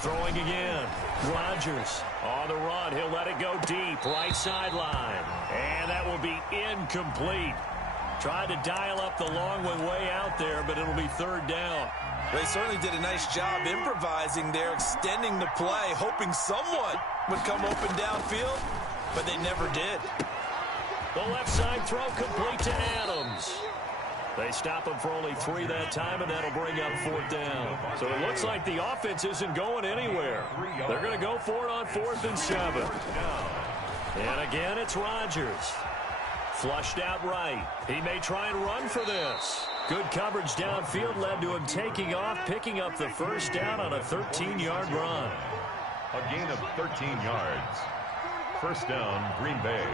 Throwing again. Rodgers on the run. He'll let it go deep. Right sideline. And that will be incomplete. Tried to dial up the long one way out there, but it'll be third down. They certainly did a nice job improvising there, extending the play, hoping someone would come open downfield, but they never did. The left side throw complete to Adams. They stop him for only 3 that time, and that'll bring up fourth down. So it looks like the offense isn't going anywhere. They're going to go for it on 4th and 7. And again, it's Rodgers. Flushed out right. He may try and run for this. Good coverage downfield led to him taking off, picking up the first down on a 13-yard run. A gain of 13 yards. First down, Green Bay.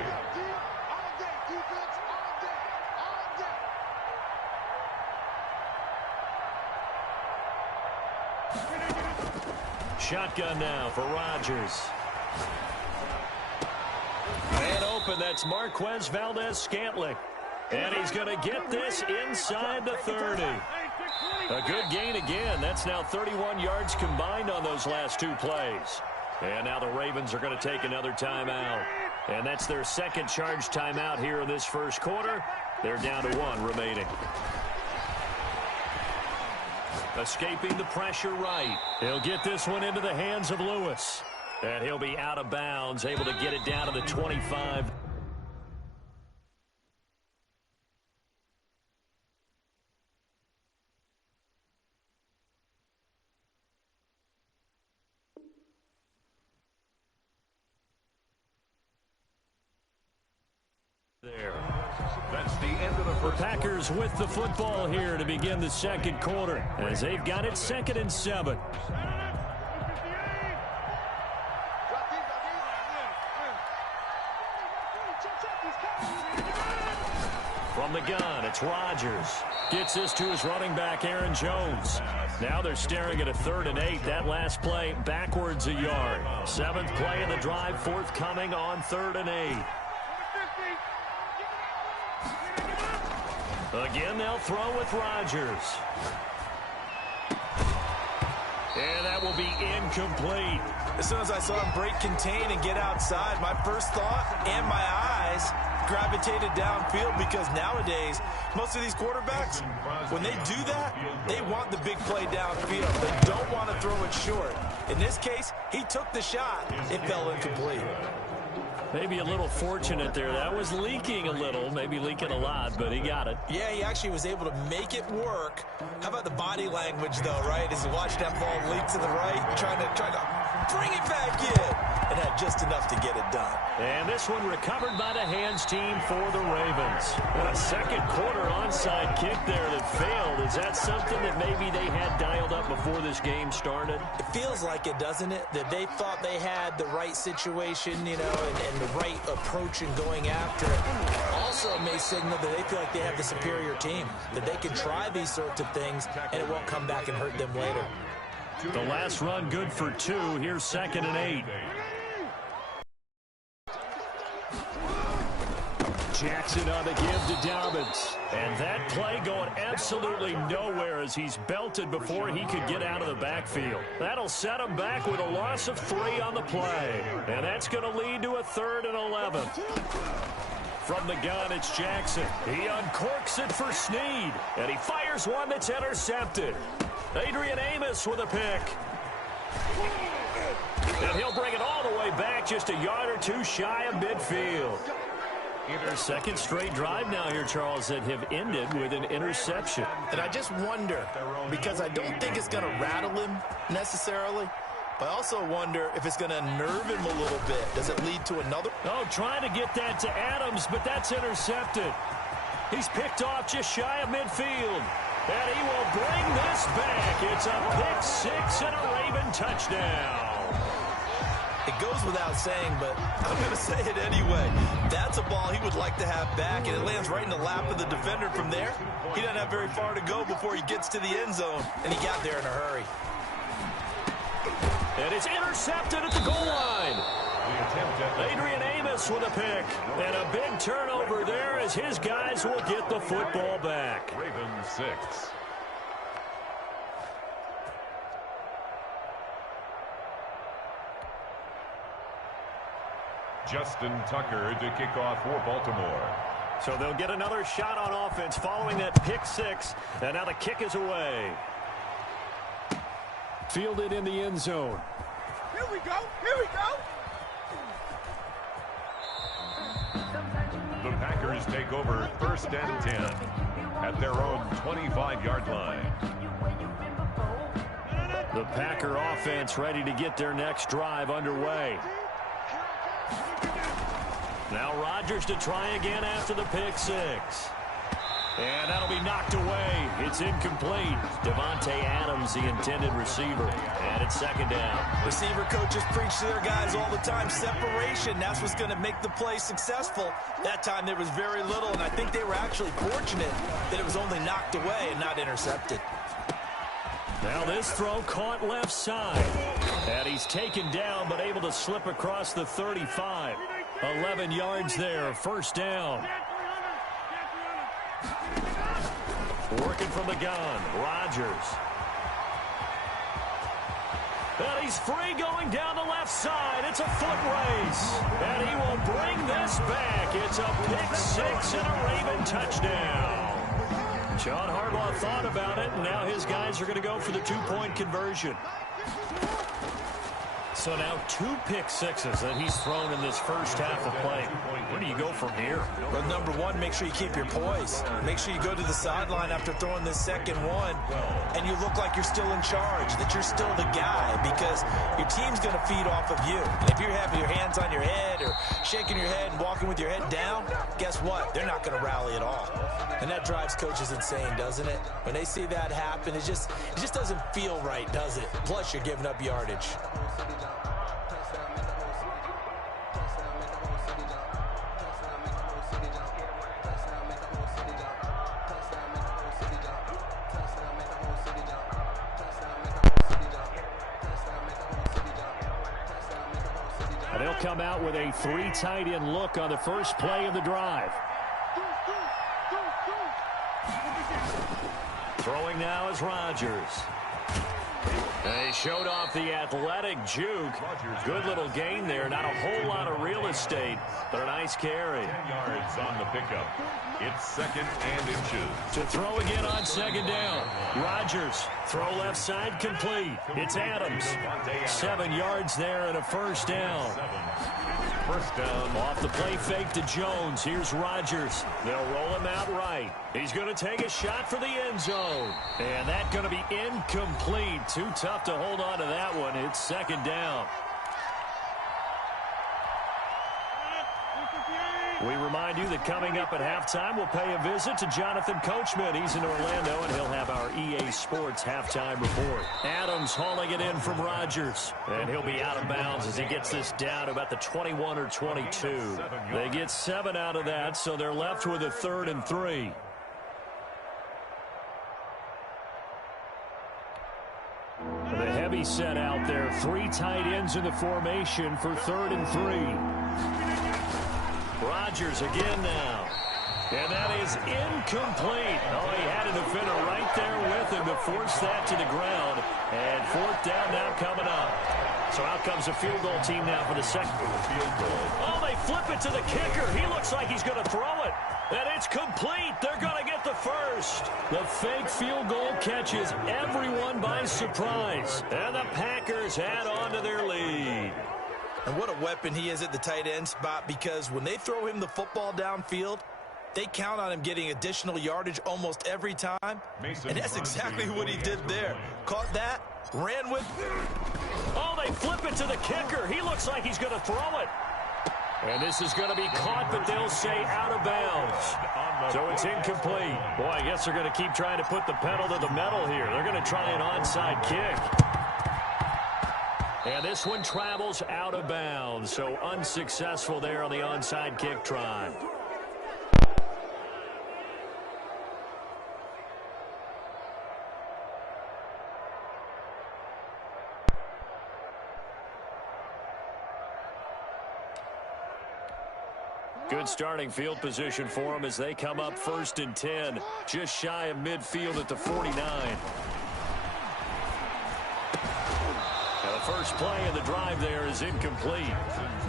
Shotgun now for Rodgers. And open, that's Marquez Valdez-Scantling. And he's going to get this inside the 30. A good gain again. That's now 31 yards combined on those last 2 plays. And now the Ravens are going to take another timeout. And that's their second charge timeout here in this first quarter. They're down to 1 remaining. Escaping the pressure right. He'll get this one into the hands of Lewis. And he'll be out of bounds, able to get it down to the 25. There. That's the end of the first. The Packers with the football here to begin the second quarter, as they've got it 2nd and 7. From the gun, it's Rodgers. Gets this to his running back, Aaron Jones. Now they're staring at a 3rd and 8. That last play backwards a yard. 7th play of the drive, forthcoming on 3rd and 8. Again, they'll throw with Rodgers. And that will be incomplete. As soon as I saw him break contain and get outside, my first thought and my eyes gravitated downfield, because nowadays, most of these quarterbacks, when they do that, they want the big play downfield. They don't want to throw it short. In this case, he took the shot. It fell incomplete. Maybe a little fortunate there. That was leaking a little, maybe leaking a lot, but he got it. Yeah, he actually was able to make it work. How about the body language, though, right? As he watched that ball leak to the right, trying to bring it back in, and had just enough to get it done. And this one recovered by the hands team for the Ravens. And a second quarter onside kick there that failed. Is that something that maybe they had dialed up before this game started? It feels like it, doesn't it? That they thought they had the right situation, you know, and the right approach in going after it. Also may signal that they feel like they have the superior team, that they can try these sorts of things and it won't come back and hurt them later. The last run good for 2. Here's 2nd and 8. Jackson on the give to Dobbins. And that play going absolutely nowhere as he's belted before he could get out of the backfield. That'll set him back with a loss of 3 on the play. And that's going to lead to a 3rd and 11. From the gun, it's Jackson. He uncorks it for Snead. And he fires one that's intercepted. Adrian Amos with a pick. And he'll bring it all the way back just a yard or 2 shy of midfield. Second straight drive now here, Charles, that have ended with an interception. And I just wonder, because I don't think it's going to rattle him necessarily, but I also wonder if it's going to unnerve him a little bit. Does it lead to another? Oh, trying to get that to Adams, but that's intercepted. He's picked off just shy of midfield. And he will bring this back. It's a pick 6 and a Raven touchdown. It goes without saying, but I'm going to say it anyway. That's a ball he would like to have back, and it lands right in the lap of the defender from there. He doesn't have very far to go before he gets to the end zone, and he got there in a hurry. And it's intercepted at the goal line. Adrian Amos with a pick. And a big turnover there as his guys will get the football back. Ravens 6. Justin Tucker to kick off for Baltimore. So they'll get another shot on offense following that pick six. And now the kick is away. Fielded in the end zone. Here we go. Here we go. The Packers take over 1st and 10 at their own 25-yard line. The Packer offense ready to get their next drive underway. Now Rodgers to try again after the pick six. And that'll be knocked away. It's incomplete. Devontae Adams, the intended receiver. And it's 2nd down. Receiver coaches preach to their guys all the time. Separation, that's what's going to make the play successful. That time there was very little, and I think they were actually fortunate that it was only knocked away and not intercepted. Now this throw caught left side. And he's taken down, but able to slip across the 35. 11 yards there, 1st down. Working from the gun, Rodgers. And he's free going down the left side. It's a foot race. And he will bring this back. It's a pick six and a Raven touchdown. John Harbaugh thought about it, and now his guys are going to go for the 2-point conversion. So now 2 pick sixes that he's thrown in this first half of play. Where do you go from here? Well, number one, make sure you keep your poise. Make sure you go to the sideline after throwing this second one, and you look like you're still in charge, that you're still the guy, because your team's going to feed off of you. And if you're having your hands on your head or shaking your head and walking with your head down, guess what? They're not going to rally at all. And that drives coaches insane, doesn't it? When they see that happen, it just doesn't feel right, does it? Plus, you're giving up yardage. They'll come out with a 3 tight end look on the first play of the drive. Throwing now is Rodgers. They showed off the athletic juke. Good little gain there. Not a whole lot of real estate, but a nice carry. 10 yards on the pickup. It's 2nd and inches. To throw again on 2nd down. Rodgers, throw left side complete. It's Adams. 7 yards there and a 1st down. 1st down. Off the play fake to Jones. Here's Rodgers. They'll roll him out right. He's going to take a shot for the end zone. And that's going to be incomplete. Too tough to hold on to that one. It's 2nd down. We remind you that coming up at halftime, we'll pay a visit to Jonathan Coachman. He's in Orlando, and he'll have our EA Sports halftime report. Adams hauling it in from Rodgers, and he'll be out of bounds as he gets this down to about the 21 or 22. They get 7 out of that, so they're left with a 3rd and 3. The heavy set out there. 3 tight ends in the formation for 3rd and 3. Rodgers again now. And that is incomplete. Oh, he had a defender right there with him to force that to the ground. And 4th down now coming up. So out comes the field goal team now for the second field goal. Oh, they flip it to the kicker. He looks like he's going to throw it. And it's complete. They're going to get the first. The fake field goal catches everyone by surprise. And the Packers add on to their lead. And what a weapon he is at the tight end spot, because when they throw him the football downfield, they count on him getting additional yardage almost every time. And that's exactly what he did there. Caught that, ran with. Oh, they flip it to the kicker. He looks like he's going to throw it. And this is going to be caught, but they'll say out of bounds. So it's incomplete. Boy, I guess they're going to keep trying to put the pedal to the metal here. They're going to try an onside kick. And this one travels out of bounds, so unsuccessful there on the onside kick try. Good starting field position for them as they come up 1st and 10, just shy of midfield at the 49. first play of the drive there is incomplete.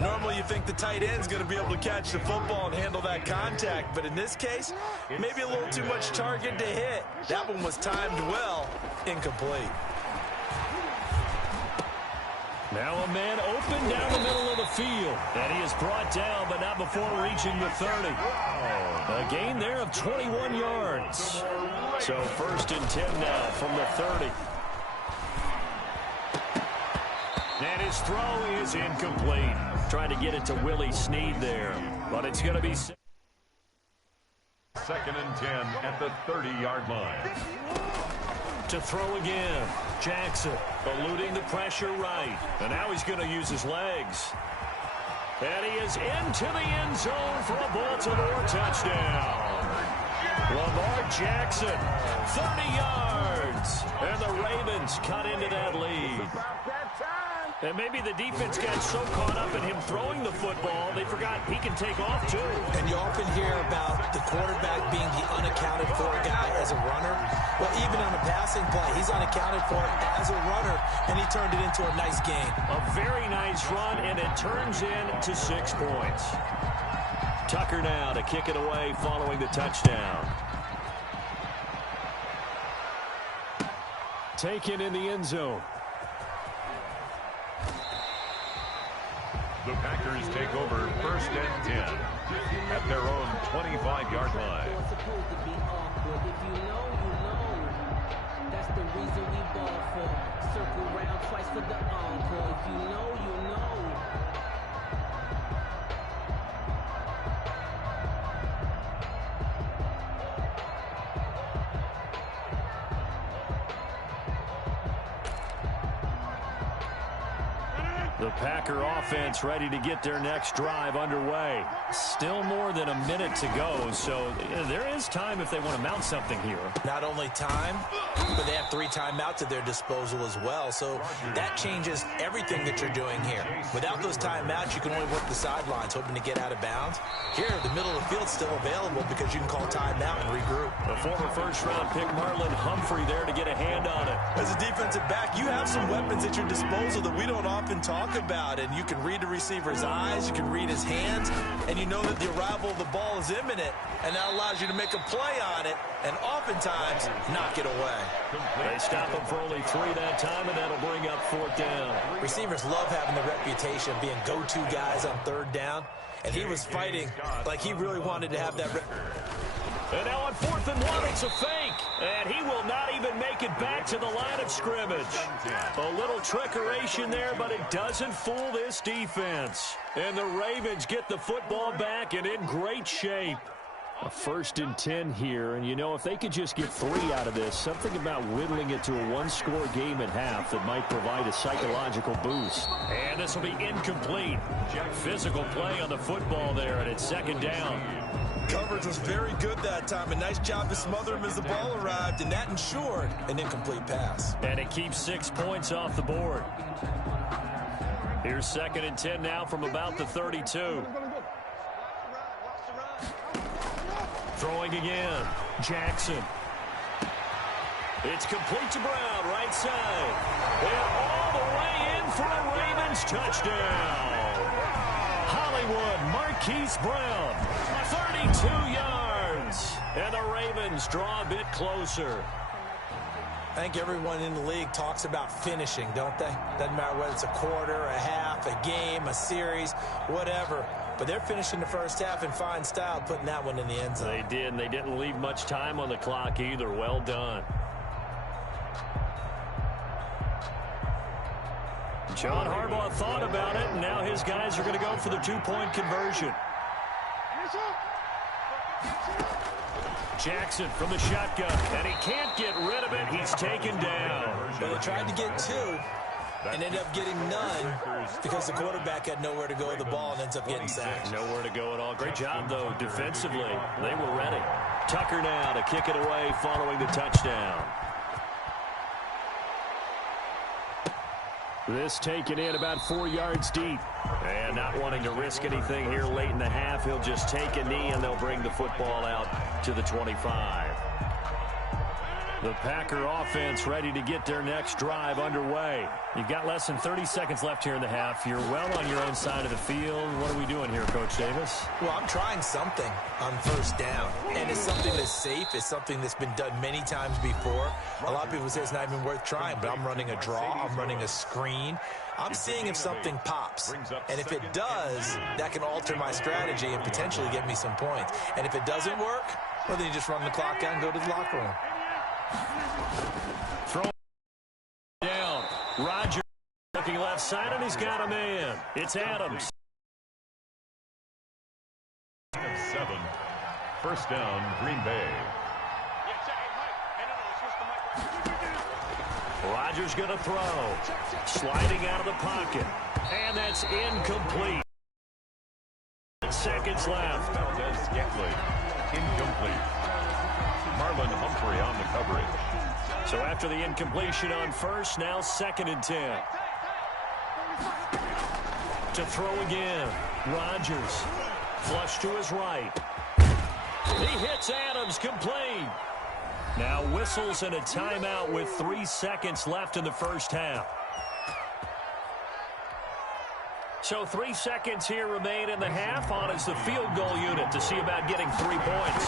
Normally you think the tight end's going to be able to catch the football and handle that contact, but in this case, maybe a little too much target to hit. That one was timed well, incomplete. Now a man open down the middle of the field. And he is brought down, but not before reaching the 30. A gain there of 21 yards. So 1st and 10 now from the 30. And his throw is incomplete. Trying to get it to Willie Snead there. But it's going to be 2nd and 10 at the 30-yard line. To throw again. Jackson eluding the pressure right. And now he's going to use his legs. And he is into the end zone for a Baltimore touchdown. Lamar Jackson, 30 yards. And the Ravens cut into that lead. And maybe the defense got so caught up in him throwing the football, they forgot he can take off, too. And you often hear about the quarterback being the unaccounted for guy as a runner. Well, even on a passing play, he's unaccounted for as a runner, and he turned it into a nice game. A very nice run, and it turns into 6 points. Tucker now to kick it away following the touchdown. Taken in the end zone. The Packers take over 1st and 10 at their own 25-yard line. That's the reason we ball for. Circle round twice for the encore. If you know, you know. The Packer offense ready to get their next drive underway. Still more than a minute to go, so there is time if they want to mount something here. Not only time, but they have 3 timeouts at their disposal as well, so that changes everything that you're doing here. Without those timeouts, you can only work the sidelines, hoping to get out of bounds. Here, the middle of the field's still available because you can call timeout and regroup. The former first-round pick Marlon Humphrey there to get a hand on it. As a defensive back, you have some weapons at your disposal that we don't often talk about, and you can read the receiver's eyes, you can read his hands, and you know that the arrival of the ball is imminent, and that allows you to make a play on it and oftentimes knock it away. They stop him for only 3 that time, and that'll bring up 4th down. Receivers love having the reputation of being go-to guys on 3rd down, and he was fighting like he really wanted to have that. And now on 4th and 1, it's a fake. And he will not even make it back to the line of scrimmage. A little trickeration there, but it doesn't fool this defense. And the Ravens get the football back and in great shape. A 1st and 10 here, and you know, if they could just get 3 out of this, something about whittling it to a 1-score game at half that might provide a psychological boost. And this will be incomplete. Physical play on the football there, and it's 2nd down. Coverage was very good that time. A nice job to smother him as the ball arrived, and that ensured an incomplete pass. And it keeps 6 points off the board. Here's 2nd and 10 now from about the 32. Throwing again. Jackson. It's complete to Brown, right side. And all the way in for a Ravens touchdown. Hollywood Marquise Brown, 32 yards. And the Ravens draw a bit closer. I think everyone in the league talks about finishing, don't they? Doesn't matter whether it's a quarter, a half, a game, a series, whatever. But they're finishing the first half in fine style, putting that one in the end zone. They did, and they didn't leave much time on the clock either. Well done. John Harbaugh thought about it, and now his guys are going to go for the 2-point conversion. Jackson from the shotgun, and he can't get rid of it. He's taken down. Well, they tried to get 2 and ended up getting none because the quarterback had nowhere to go with the ball and ends up getting sacked. Nowhere to go at all. Great job, though, defensively. They were ready. Tucker now to kick it away following the touchdown. This taken in about 4 yards deep. And not wanting to risk anything here late in the half, he'll just take a knee and they'll bring the football out to the 25. The Packer offense ready to get their next drive underway. You've got less than 30 seconds left here in the half. You're well on your own side of the field. What are we doing here, Coach Davis? Well, I'm trying something on first down, and it's something that's safe. It's something that's been done many times before. A lot of people say it's not even worth trying, but I'm running a draw. I'm running a screen. I'm seeing if something pops, and if it does, that can alter my strategy and potentially get me some points. And if it doesn't work, well, then you just run the clock out and go to the locker room. Throw down. Rodgers looking left side, and he's got a man. It's Adams. 7. First down, Green Bay. Rodgers going to throw. Sliding out of the pocket. And that's incomplete. Seconds left. Incomplete. Marlon Humphrey on the coverage. So after the incompletion on first, now 2nd and 10. To throw again. Rodgers. Flush to his right. He hits Adams complete. Now whistles and a timeout with 3 seconds left in the first half. So 3 seconds here remain in the half. On is the field goal unit to see about getting 3 points.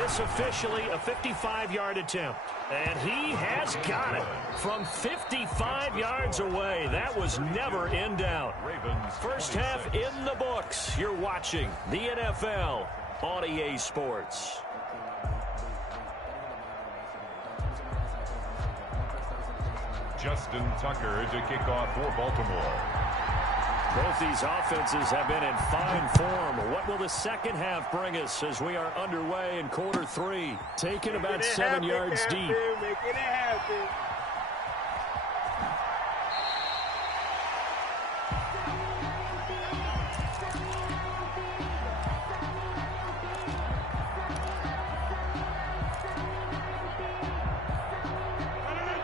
This officially a 55-yard attempt. And he has got it from 55 yards away. That was never in doubt. First half in the books. You're watching the NFL on EA Sports. Justin Tucker to kick off for Baltimore. Both these offenses have been in fine form. What will the second half bring us as we are underway in quarter 3? Taken about 7 yards deep. Make it happen.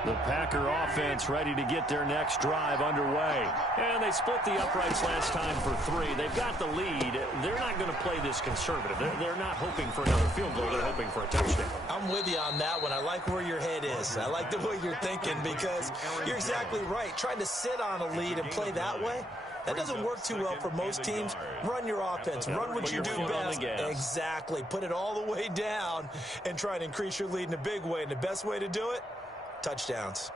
The Packer offense ready to get their next drive underway. And they split the uprights last time for 3. They've got the lead. They're not going to play this conservative. They're not hoping for another field goal. They're hoping for a touchdown. I'm with you on that one. I like where your head is. I like the way you're thinking because you're exactly right. Trying to sit on a lead and play that way, that doesn't work too well for most teams. Run your offense. Run what you do best. Exactly. Put it all the way down and try to increase your lead in a big way. And the best way to do it, touchdowns.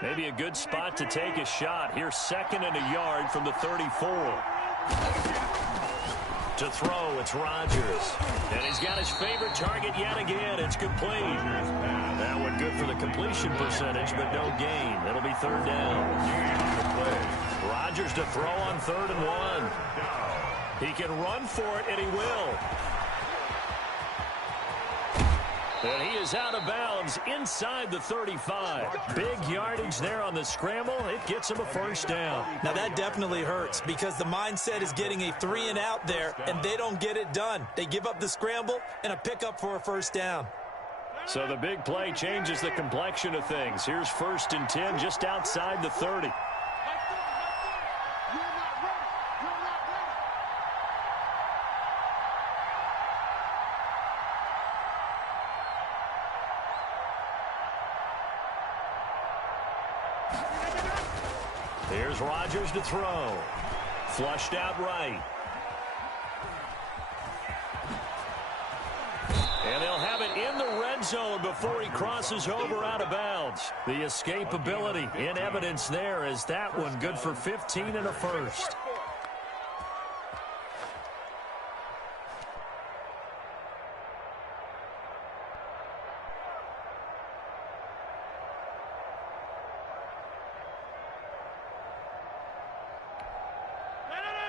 Maybe a good spot to take a shot. Here's 2nd and a yard from the 34. To throw, it's Rodgers. And he's got his favorite target yet again. It's complete. That one good for the completion percentage, but no gain. It'll be 3rd down. Rodgers to throw on 3rd and 1. He can run for it, and he will. And he is out of bounds inside the 35. Big yardage there on the scramble. It gets him a first down. Now that definitely hurts because the mindset is getting a 3 and out there, and they don't get it done. They give up the scramble and a pickup for a first down. So the big play changes the complexion of things. Here's 1st and 10 just outside the 30. Here's Rodgers to throw. Flushed out right. And they'll have it in the red zone before he crosses over out of bounds. The escapability in evidence there as that one good for 15 and a first.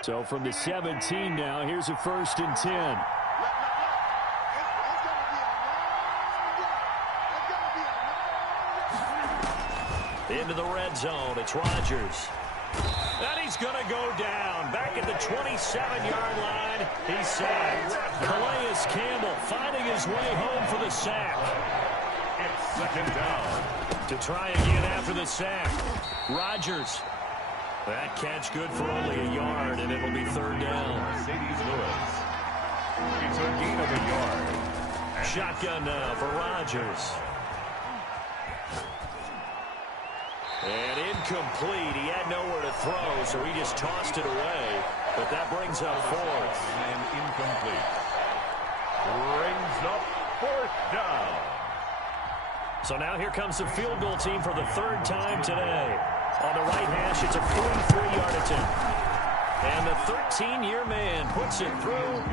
So from the 17 now, here's a 1st and 10. Into the red zone, it's Rodgers. And he's going to go down. Back at the 27-yard line, he's sacked. Calais Campbell finding his way home for the sack. It's 2nd down. To try again after the sack. Rodgers. That catch good for only a yard, and it'll be 3rd down. Mercedes Lewis. It's a gain of a yard. Shotgun now for Rodgers. And incomplete. He had nowhere to throw, so he just tossed it away. But that brings up fourth. And incomplete. Brings up fourth down. So now here comes the field goal team for the third time today. On the right hash, it's a 43-yard attempt. And the 13-year man puts it through.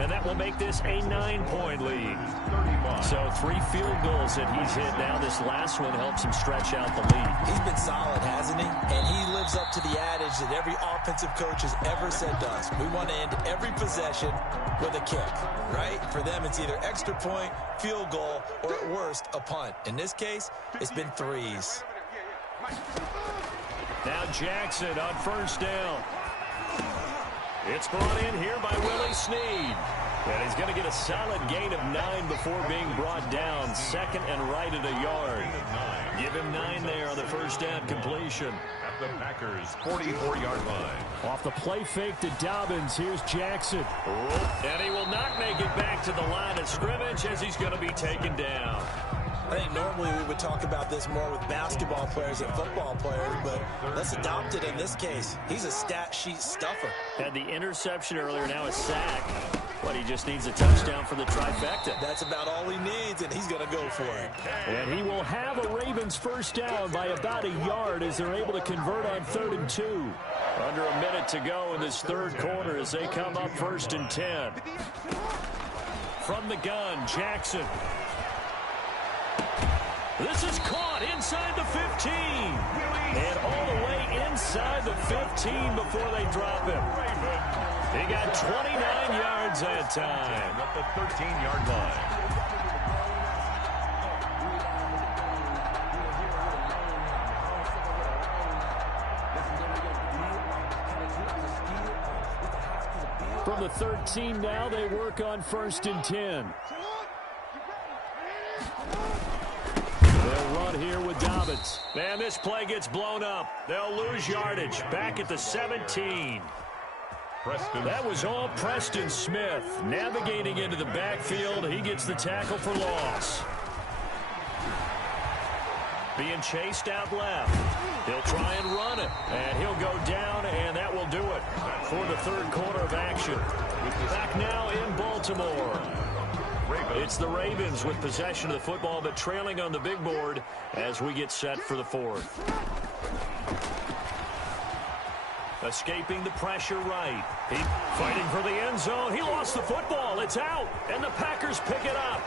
And that will make this a 9-point lead. So 3 field goals that he's hit now. This last one helps him stretch out the lead. He's been solid, hasn't he? And he lives up to the adage that every offensive coach has ever said to us. We want to end every possession with a kick, right? For them, it's either extra point, field goal, or at worst, a punt. In this case, it's been 3s. Now Jackson on first down. It's brought in here by Willie Snead. And he's going to get a solid gain of 9 before being brought down. Second and right at a yard. Give him 9 there on the first down completion. At the Packers' 44-yard line. Off the play fake to Dobbins. Here's Jackson. And he will not make it back to the line of scrimmage as he's going to be taken down. I think normally we would talk about this more with basketball players and football players, but let's adopt it in this case. He's a stat sheet stuffer. Had the interception earlier, now a sack. But he just needs a touchdown for the trifecta. That's about all he needs, and he's going to go for it. And he will have a Ravens first down by about a yard as they're able to convert on 3rd and 2. Under a minute to go in this third quarter as they come up 1st and 10. From the gun, Jackson. This is caught inside the 15. And all the way inside the 15 before they drop him. He got 29 yards that time. At the 13-yard line. From the 13 now, they work on 1st and 10. They'll run here with Dobbins. Man, this play gets blown up. They'll lose yardage. Back at the 17. That was all Preston Smith. Navigating into the backfield. He gets the tackle for loss. Being chased out left. He'll try and run it. And he'll go down, and that will do it for the third quarter of action. Back now in Baltimore. It's the Ravens with possession of the football, but trailing on the big board as we get set for the fourth. Escaping the pressure right. He fighting for the end zone. He lost the football. It's out, and the Packers pick it up.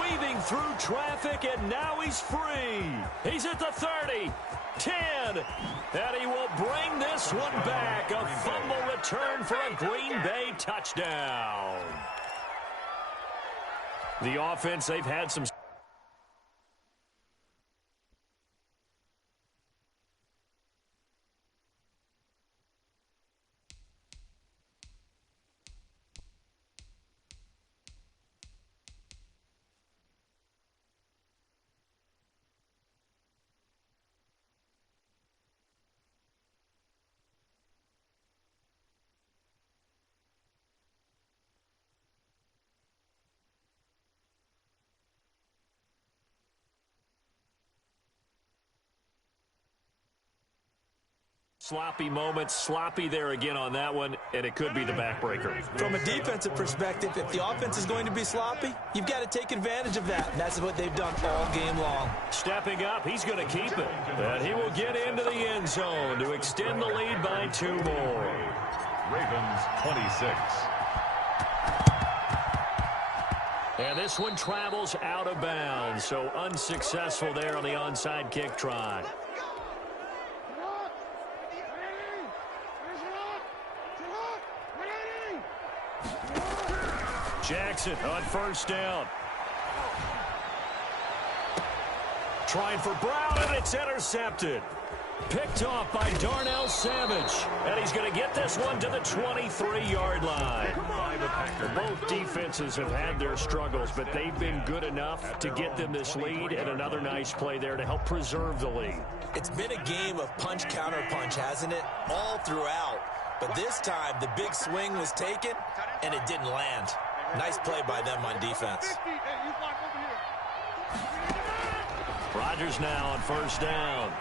Weaving through traffic, and now he's free. He's at the 30, 10, and he will bring this one back. A fumble return for a Green Bay touchdown. The offense, they've had some... sloppy moments, sloppy there again on that one, and it could be the backbreaker. From a defensive perspective, if the offense is going to be sloppy, you've got to take advantage of that, and that's what they've done all game long. Stepping up, he's going to keep it, and he will get into the end zone to extend the lead by 2 more. Ravens 26. And this one travels out of bounds, so unsuccessful there on the onside kick try. Jackson on first down. Trying for Brown, and it's intercepted. Picked off by Darnell Savage. And he's going to get this one to the 23-yard line. Both defenses have had their struggles, but they've been good enough to get them this lead, and another nice play there to help preserve the lead. It's been a game of punch-counter-punch, hasn't it? All throughout. But this time, the big swing was taken, and it didn't land. Nice play by them on defense. Rodgers now on first down.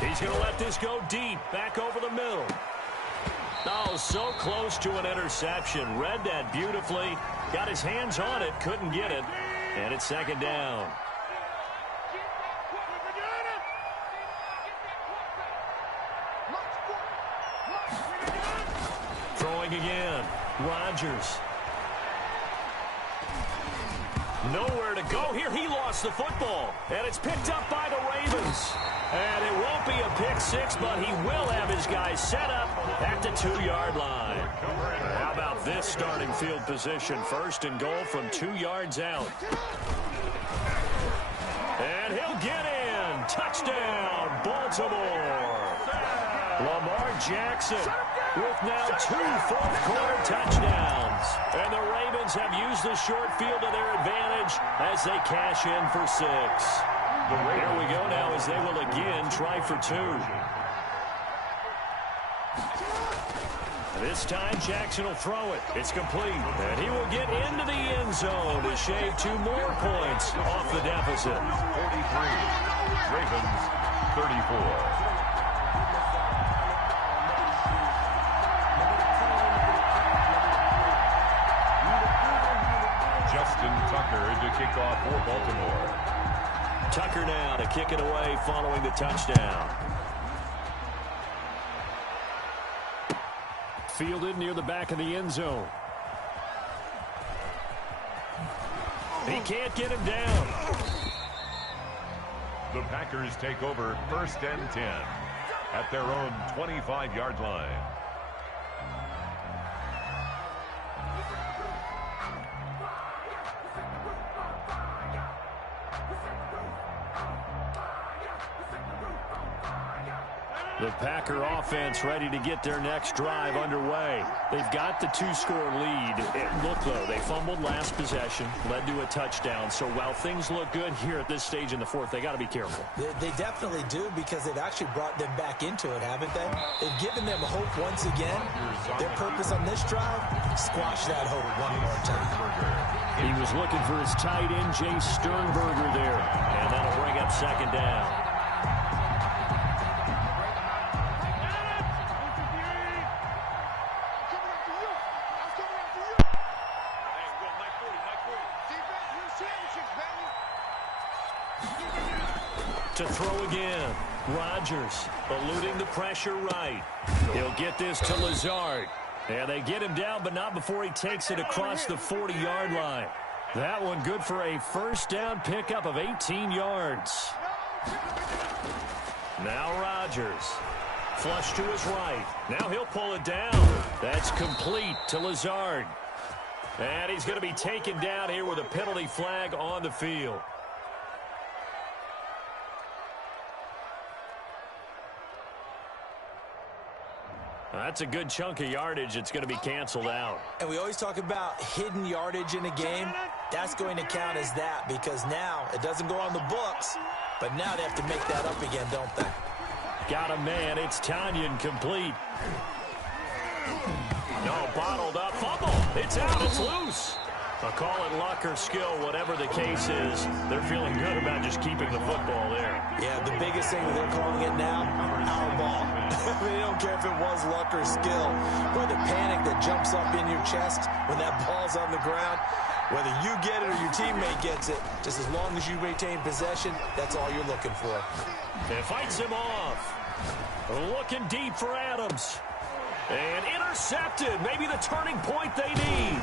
He's going to let this go deep, back over the middle. Oh, so close to an interception. Read that beautifully. Got his hands on it, couldn't get it. And it's second down. Throwing again. Rodgers. Nowhere to go here. He lost the football. And it's picked up by the Ravens. And it won't be a pick six, but he will have his guys set up at the 2-yard line. How about this starting field position? First and goal from 2 yards out. And he'll get in. Touchdown, Baltimore. Lamar Jackson with now 2 fourth-quarter touchdowns. And the Ravens have used the short field to their advantage as they cash in for 6. Here we go now as they will again try for 2. This time Jackson will throw it. It's complete. And he will get into the end zone to shave 2 more points off the deficit. 43. Ravens 34. Justin Tucker to kick off for Baltimore. Tucker now to kick it away following the touchdown. Fielded near the back of the end zone. He can't get him down. The Packers take over first and 10 at their own 25-yard line. The Packer offense ready to get their next drive underway. They've got the 2-score lead. Look, though, they fumbled last possession, led to a touchdown. So while things look good here at this stage in the fourth, they got to be careful. They definitely do, because they've actually brought them back into it, haven't they? They've given them hope once again. Their purpose on this drive, squash that hope one more time. He was looking for his tight end, Jay Sternberger there. And that'll bring up second down. To throw again. Rodgers eluding the pressure right. He'll get this to Lazard. And they get him down, but not before he takes it across the 40-yard line. That one good for a first down pickup of 18 yards. Now Rodgers. Flush to his right. Now he'll pull it down. That's complete to Lazard. And he's going to be taken down here with a penalty flag on the field. That's a good chunk of yardage. It's going to be canceled out. And we always talk about hidden yardage in a game. That's going to count as that, because now it doesn't go on the books, but now they have to make that up again, don't they? Got a man. It's Tanyan complete. No, bottled up. Fumble. It's out. It's loose. I'll call it luck or skill, whatever the case is. They're feeling good about just keeping the football there. Yeah, the biggest thing that they're calling it now, our ball. They don't care if it was luck or skill. Or the panic that jumps up in your chest when that ball's on the ground. Whether you get it or your teammate gets it, just as long as you maintain possession, that's all you're looking for. It fights him off. Looking deep for Adams. And intercepted. Maybe the turning point they need.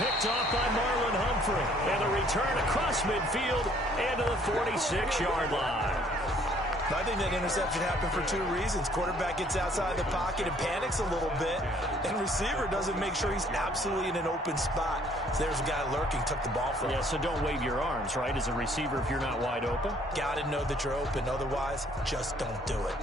Picked off by Marlon Humphrey. And the return across midfield and to the 46-yard line. I think that interception happened for 2 reasons. Quarterback gets outside the pocket and panics a little bit. And receiver doesn't make sure he's absolutely in an open spot. So there's a guy lurking, took the ball from him. Yeah, so don't wave your arms, right, as a receiver if you're not wide open. Got to know that you're open. Otherwise, just don't do it.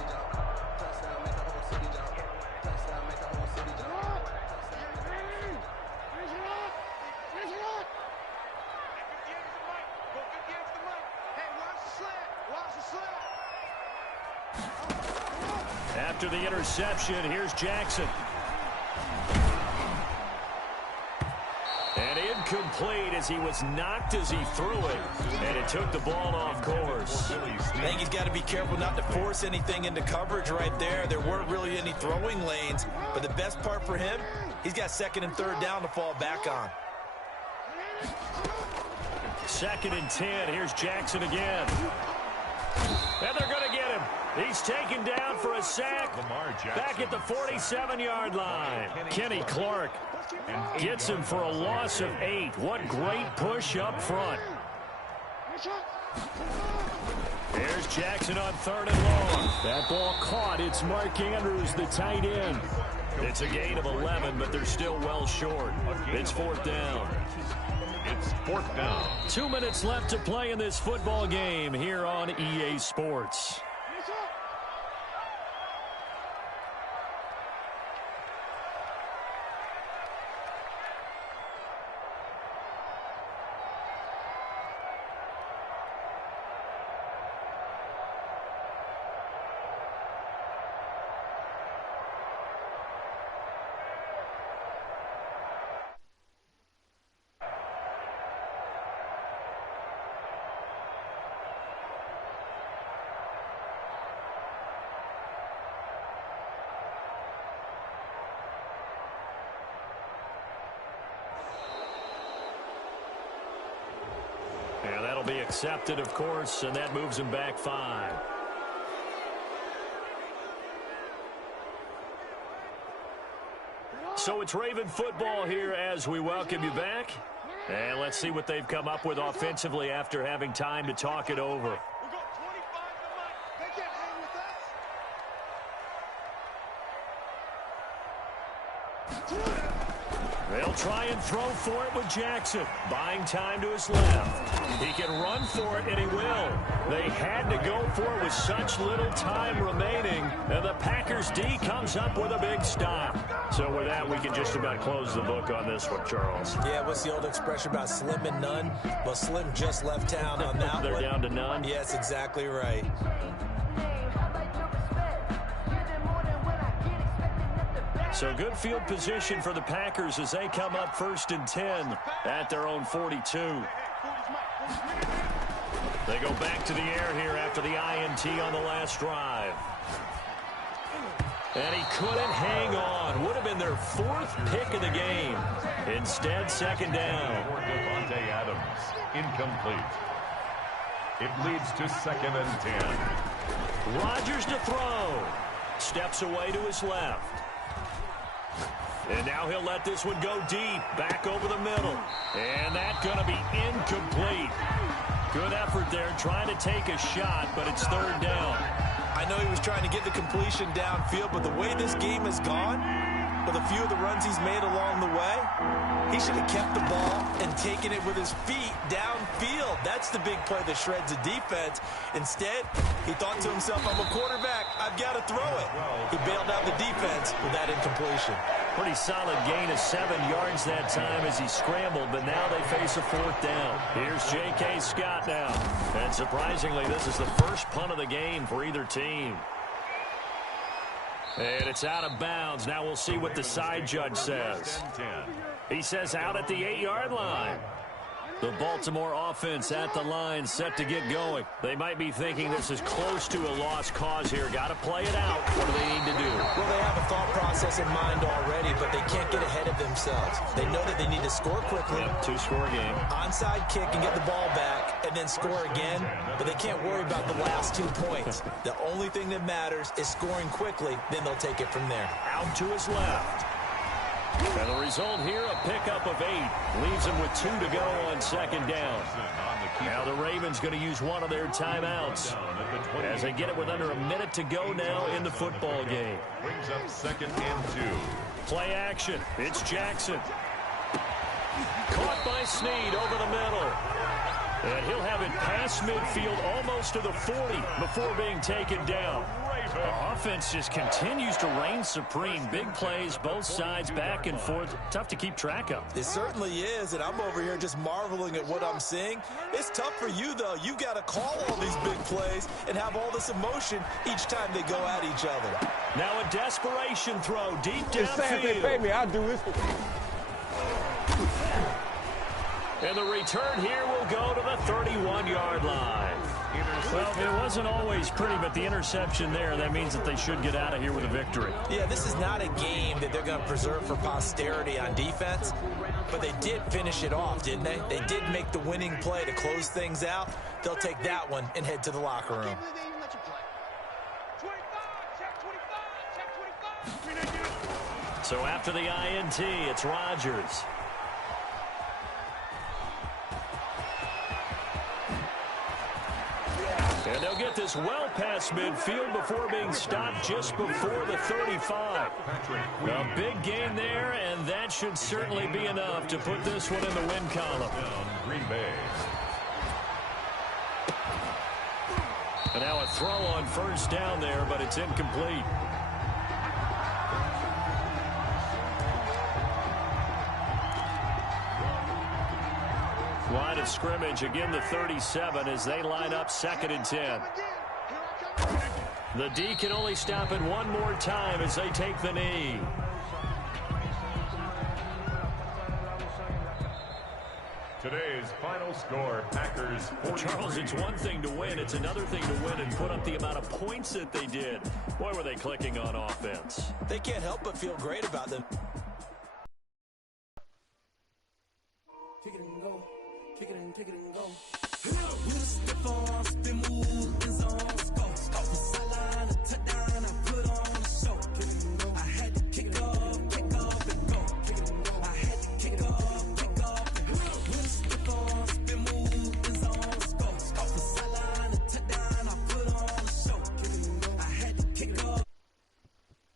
after the interception. Here's Jackson. And incomplete as he was knocked as he threw it. And it took the ball off course. I think he's got to be careful not to force anything into coverage right there. There weren't really any throwing lanes. But the best part for him, he's got 2nd and 3rd down to fall back on. 2nd and 10. Here's Jackson again. And they're going to get him. He's taken down for a sack. Back at the 47-yard line. Kenny Clark gets him for a loss of 8. What great push up front. Here's Jackson on 3rd and long. That ball caught. It's Mark Andrews, the tight end. It's a gain of 11, but they're still well short. It's 4th down. It's 4th down. 2 minutes left to play in this football game here on EA Sports. And that'll be accepted, of course, and that moves him back 5. So it's Raven football here as we welcome you back. And let's see what they've come up with offensively after having time to talk it over. They'll try and throw for it with Jackson. Buying time to his left. He can run for it, and he will. They had to go for it with such little time remaining. And the Packers D comes up with a big stop. So with that, we can just about close the book on this one, Charles. Yeah, what's the old expression about slim and none? Well, Slim just left town on that They're one. down to none? Yes, exactly right. So good field position for the Packers as they come up 1st and 10 at their own 42. They go back to the air here after the INT on the last drive. And he couldn't hang on. Would have been their 4th pick of the game. Instead, 2nd down. Devontae Adams, incomplete. It leads to 2nd and 10. Rodgers to throw. Steps away to his left. And now he'll let this one go deep. Back over the middle. And that's going to be incomplete. Good effort there trying to take a shot, but it's 3rd down. I know he was trying to get the completion downfield, but the way this game has gone, with a few of the runs he's made along the way, he should have kept the ball and taken it with his feet downfield. That's the big play that shreds the defense. Instead, he thought to himself, I'm a quarterback. I've got to throw it. He bailed out the defense with that incompletion. Pretty solid gain of 7 yards that time as he scrambled, but now they face a 4th down. Here's J.K. Scott now. And surprisingly, this is the first punt of the game for either team. And it's out of bounds. Now we'll see what the side judge says. He says out at the 8-yard line. The Baltimore offense at the line, set to get going. They might be thinking this is close to a lost cause here. Got to play it out. What do they need to do? Well, they have a thought process in mind already, but they can't get ahead of themselves. They know that they need to score quickly. Yep, 2-score game. Onside kick and get the ball back and then score again, but they can't worry about the last 2 points. The only thing that matters is scoring quickly, then they'll take it from there. Out to his left. And the result here, a pickup of 8. Leaves them with 2 to go on 2nd down. Now the Ravens going to use one of their timeouts as they get it with under a minute to go now in the football game. Brings up 2nd and 2. Play action. It's Jackson. Caught by Snead over the middle. And he'll have it past midfield almost to the 40 before being taken down. Offense just continues to reign supreme. Big plays, both sides, back and forth. Tough to keep track of. It certainly is, and I'm over here just marveling at what I'm seeing. It's tough for you, though. You've got to call all these big plays and have all this emotion each time they go at each other. Now a desperation throw deep Just saying, they pay downfield. me, I'll do this. And the return here will go to the 31-yard line. Well, it wasn't always pretty, but the interception there, that means that they should get out of here with a victory. Yeah, this is not a game that they're going to preserve for posterity on defense, but they did finish it off, didn't they? They did make the winning play to close things out. They'll take that one and head to the locker room. So after the INT, it's Rodgers. And they'll get this well past midfield before being stopped just before the 35. A big gain there, and that should certainly be enough to put this one in the win column. Green Bay. And now a throw on first down there, but it's incomplete. Line of scrimmage, again the 37 as they line up 2nd and 10. The D can only stop it one more time as they take the knee. Today's final score, Packers 43. Charles, it's one thing to win. It's another thing to win and put up the amount of points that they did. Boy, were they clicking on offense. They can't help but feel great about them. Kick it and go. Kick it and go.